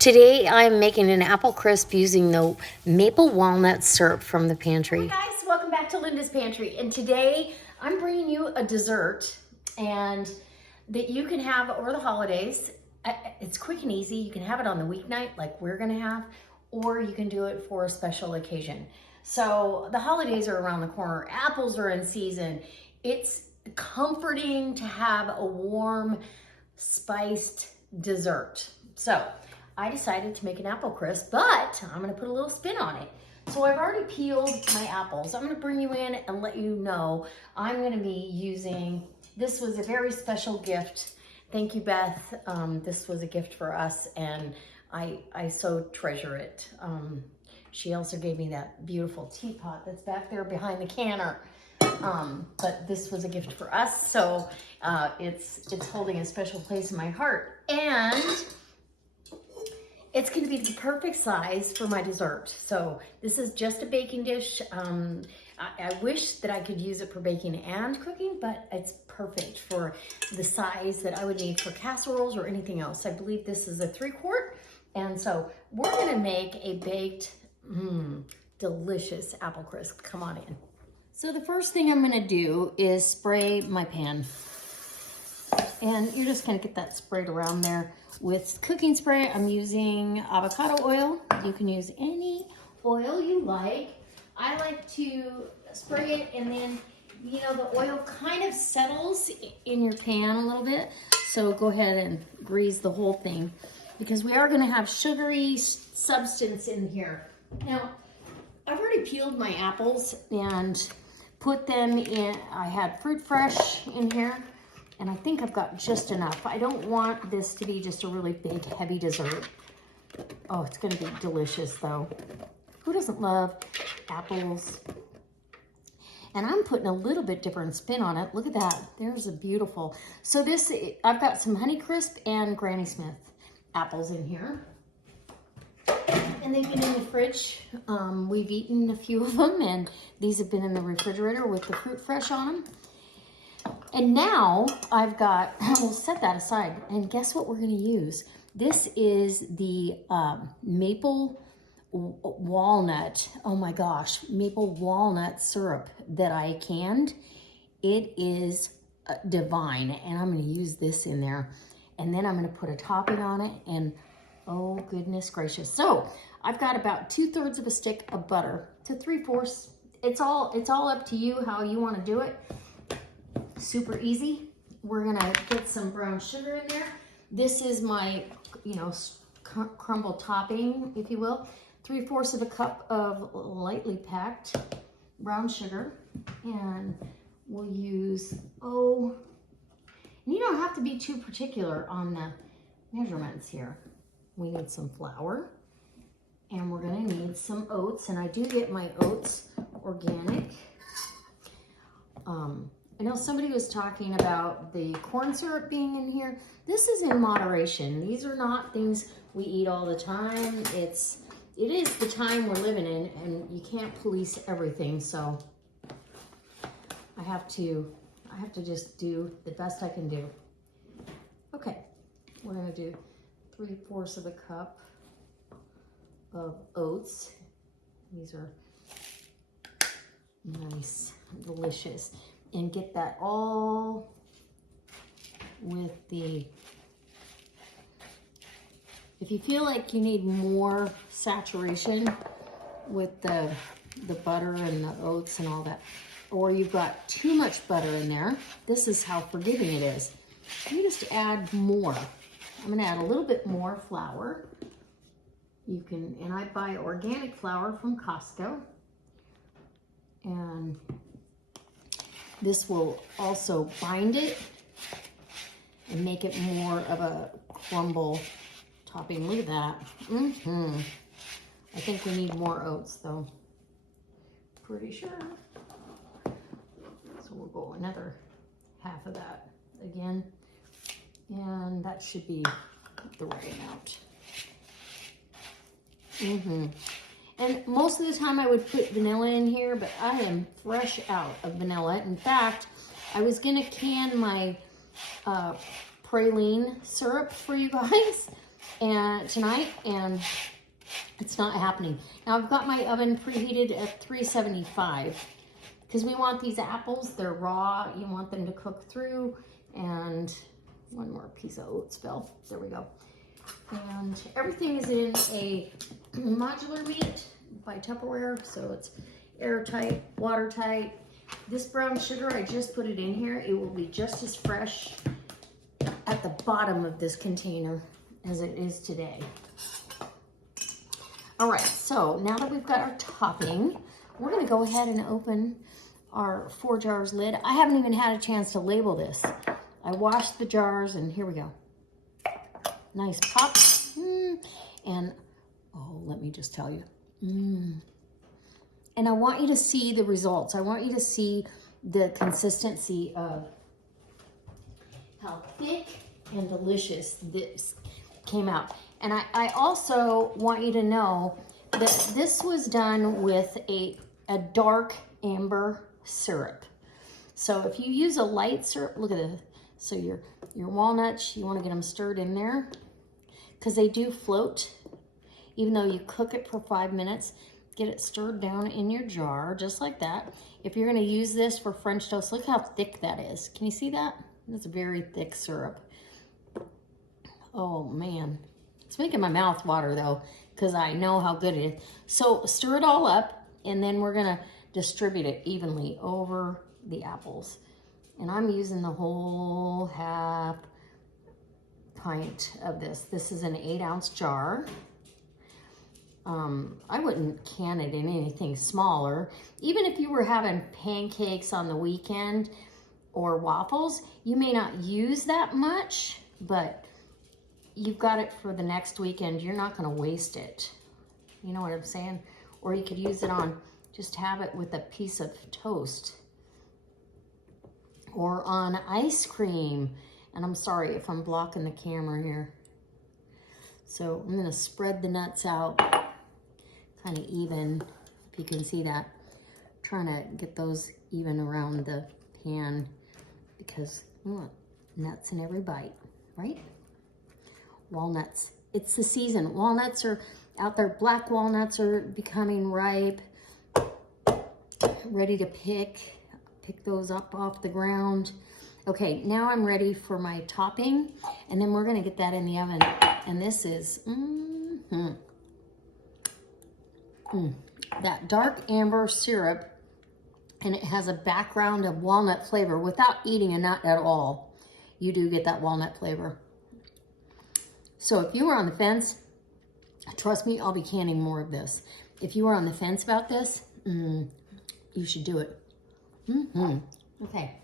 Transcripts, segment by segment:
Today I'm making an apple crisp using the maple walnut syrup from the pantry. Hi guys, welcome back to Linda's Pantry. And today I'm bringing you a dessert and that you can have over the holidays. It's quick and easy. You can have it on the weeknight like we're gonna have, or you can do it for a special occasion. So the holidays are around the corner. Apples are in season. It's comforting to have a warm, spiced dessert. So I decided to make an apple crisp, but I'm gonna put a little spin on it. So I've already peeled my apples. I'm gonna bring you in and let you know I'm gonna be using, this was a very special gift. Thank you, Beth. This was a gift for us and I so treasure it. She also gave me that beautiful teapot that's back there behind the canner. But this was a gift for us, so it's holding a special place in my heart. And it's going to be the perfect size for my dessert. So this is just a baking dish. I wish that I could use it for baking and cooking, but it's perfect for the size that I would need for casseroles or anything else. I believe this is a 3-quart. And so we're going to make a baked, delicious apple crisp. Come on in. So the first thing I'm going to do is spray my pan. And you're just going to get that sprayed around there. With cooking spray, I'm using avocado oil. You can use any oil you like. I like to spray it and then, you know, the oil kind of settles in your pan a little bit. So go ahead and grease the whole thing because we are going to have sugary substance in here. Now, I've already peeled my apples and put them in. I had fruit fresh in here. And I think I've got just enough. I don't want this to be just a really big, heavy dessert. Oh, it's gonna be delicious though. Who doesn't love apples? And I'm putting a little bit different spin on it. Look at that, there's a beautiful. So this, I've got some Honeycrisp and Granny Smith apples in here. And they've been in the fridge. We've eaten a few of them and these have been in the refrigerator with the fruit fresh on them. And now I've got, we'll set that aside, and guess what we're going to use? This is the maple walnut, oh my gosh, maple walnut syrup that I canned. It is divine, and I'm going to use this in there. And then I'm going to put a topping on it, and oh goodness gracious. So I've got about 2/3 of a stick of butter to 3/4. It's all up to you how you want to do it. Super easy. We're gonna get some brown sugar in there. This is my, you know, crumble topping, if you will. 3/4 of a cup of lightly packed brown sugar. And we'll use, and you don't have to be too particular on the measurements here. We need some flour and we're gonna need some oats. And I do get my oats organic. I know somebody was talking about the corn syrup being in here. This is in moderation. These are not things we eat all the time. It is the time we're living in and you can't police everything. So I have to just do the best I can do. Okay, we're gonna do 3/4 of a cup of oats. These are nice, delicious. And get that all with the, if you feel like you need more saturation with the butter and the oats and all that, or you've got too much butter in there, this is how forgiving it is. You just add more. I'm gonna add a little bit more flour. You can, and I buy organic flour from Costco. And this will also bind it and make it more of a crumble topping. Look at that. I think we need more oats though. Pretty sure. So we'll go another half of that again. And that should be the right amount. And most of the time I would put vanilla in here, but I am fresh out of vanilla. In fact, I was gonna can my praline syrup for you guys, and tonight, and it's not happening. Now I've got my oven preheated at 375 because we want these apples, they're raw, you want them to cook through. And one more piece of oat spill, there we go. And everything is in a modular meat by Tupperware, so it's airtight, watertight. This brown sugar, I just put it in here. It will be just as fresh at the bottom of this container as it is today. All right, so now that we've got our topping, we're gonna go ahead and open our 4 jars lid. I haven't even had a chance to label this. I washed the jars and here we go. Nice pop. And oh, let me just tell you. And I want you to see the results. I want you to see the consistency of how thick and delicious this came out. And I also want you to know that this was done with a dark amber syrup. So if you use a light syrup, look at this. So your walnuts, you want to get them stirred in there because they do float. Even though you cook it for 5 minutes, get it stirred down in your jar, just like that. If you're going to use this for French toast, look how thick that is. Can you see that? That's a very thick syrup. Oh man, it's making my mouth water though, because I know how good it is. So stir it all up, and then we're gonna distribute it evenly over the apples. And I'm using the whole half pint of this. This is an 8-ounce jar. I wouldn't can it in anything smaller. Even if you were having pancakes on the weekend or waffles, you may not use that much, but you've got it for the next weekend. You're not going to waste it. You know what I'm saying? Or you could use it on, just have it with a piece of toast or on ice cream. And I'm sorry if I'm blocking the camera here. So I'm going to spread the nuts out kind of even, if you can see that. Trying to get those even around the pan because we want nuts in every bite, right? Walnuts, it's the season. Walnuts are out there. Black walnuts are becoming ripe, ready to pick those up off the ground. Okay, now I'm ready for my topping, and then we're gonna get that in the oven. And this is that dark amber syrup, and it has a background of walnut flavor. Without eating a nut at all, you do get that walnut flavor. So if you were on the fence, trust me, I'll be canning more of this. If you were on the fence about this, you should do it. Okay.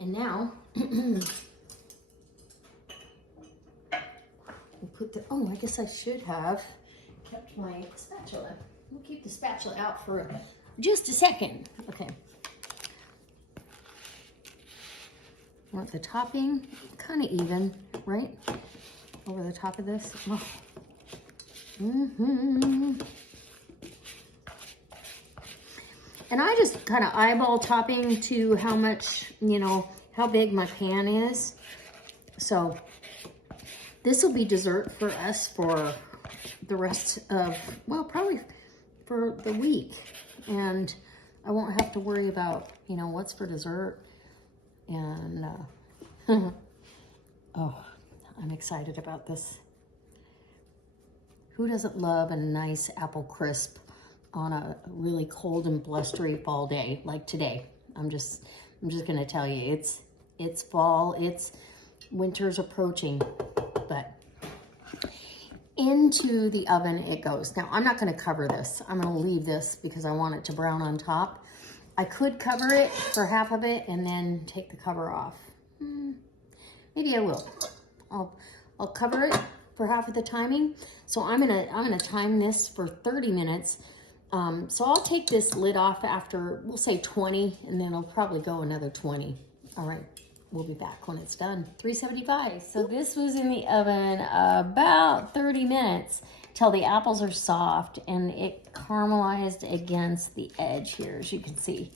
And now, we'll put the, oh, I guess I should have kept my spatula. We'll keep the spatula out for just a second. Okay. Want the topping kind of even, right? Over the top of this. Oh. And I just kind of eyeball topping to how much, you know, how big my pan is. So this will be dessert for us for the rest of, well, probably for the week. And I won't have to worry about, you know, what's for dessert. And, oh, I'm excited about this. Who doesn't love a nice apple crisp on a really cold and blustery fall day like today? I'm just gonna tell you, it's fall, it's winter's approaching, but into the oven it goes. Now I'm not gonna cover this. I'm gonna leave this because I want it to brown on top. I could cover it for half of it and then take the cover off. Maybe I will. I'll cover it for half of the timing. So I'm gonna time this for 30 minutes. So I'll take this lid off after, we'll say 20, and then I'll probably go another 20. All right, we'll be back when it's done. 375. So this was in the oven about 30 minutes till the apples are soft and it caramelized against the edge here, as you can see.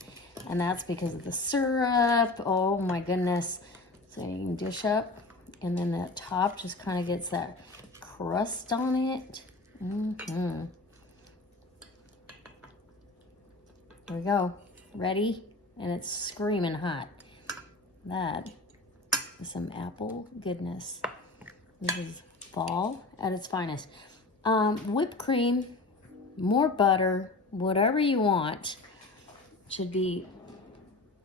And that's because of the syrup. Oh my goodness. So you can dish up, and then that top just kind of gets that crust on it. There we go. Ready? And it's screaming hot. That is some apple goodness. This is fall at its finest. Whipped cream, more butter, whatever you want. Should be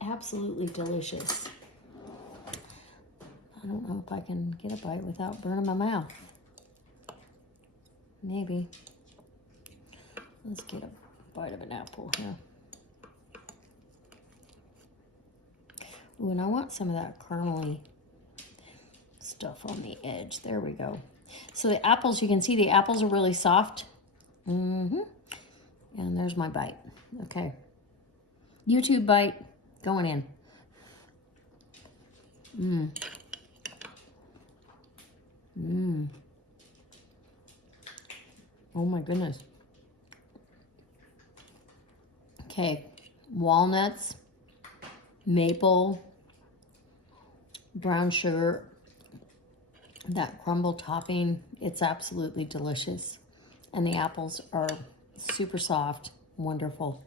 absolutely delicious. I don't know if I can get a bite without burning my mouth. Maybe. Let's get a bite of an apple here. Ooh, and I want some of that kernely stuff on the edge. There we go. So the apples, you can see the apples are really soft. And there's my bite. Okay. YouTube bite going in. Oh my goodness. Okay. Walnuts, maple, brown sugar, that crumble topping. It's absolutely delicious. And the apples are super soft, wonderful.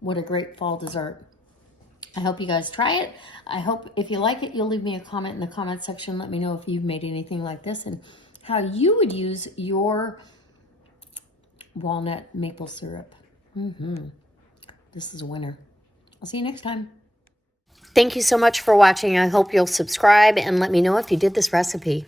What a great fall dessert. I hope you guys try it. I hope if you like it, you'll leave me a comment in the comment section. Let me know if you've made anything like this and how you would use your walnut maple syrup. This is a winner. I'll see you next time. Thank you so much for watching. I hope you'll subscribe and let me know if you did this recipe.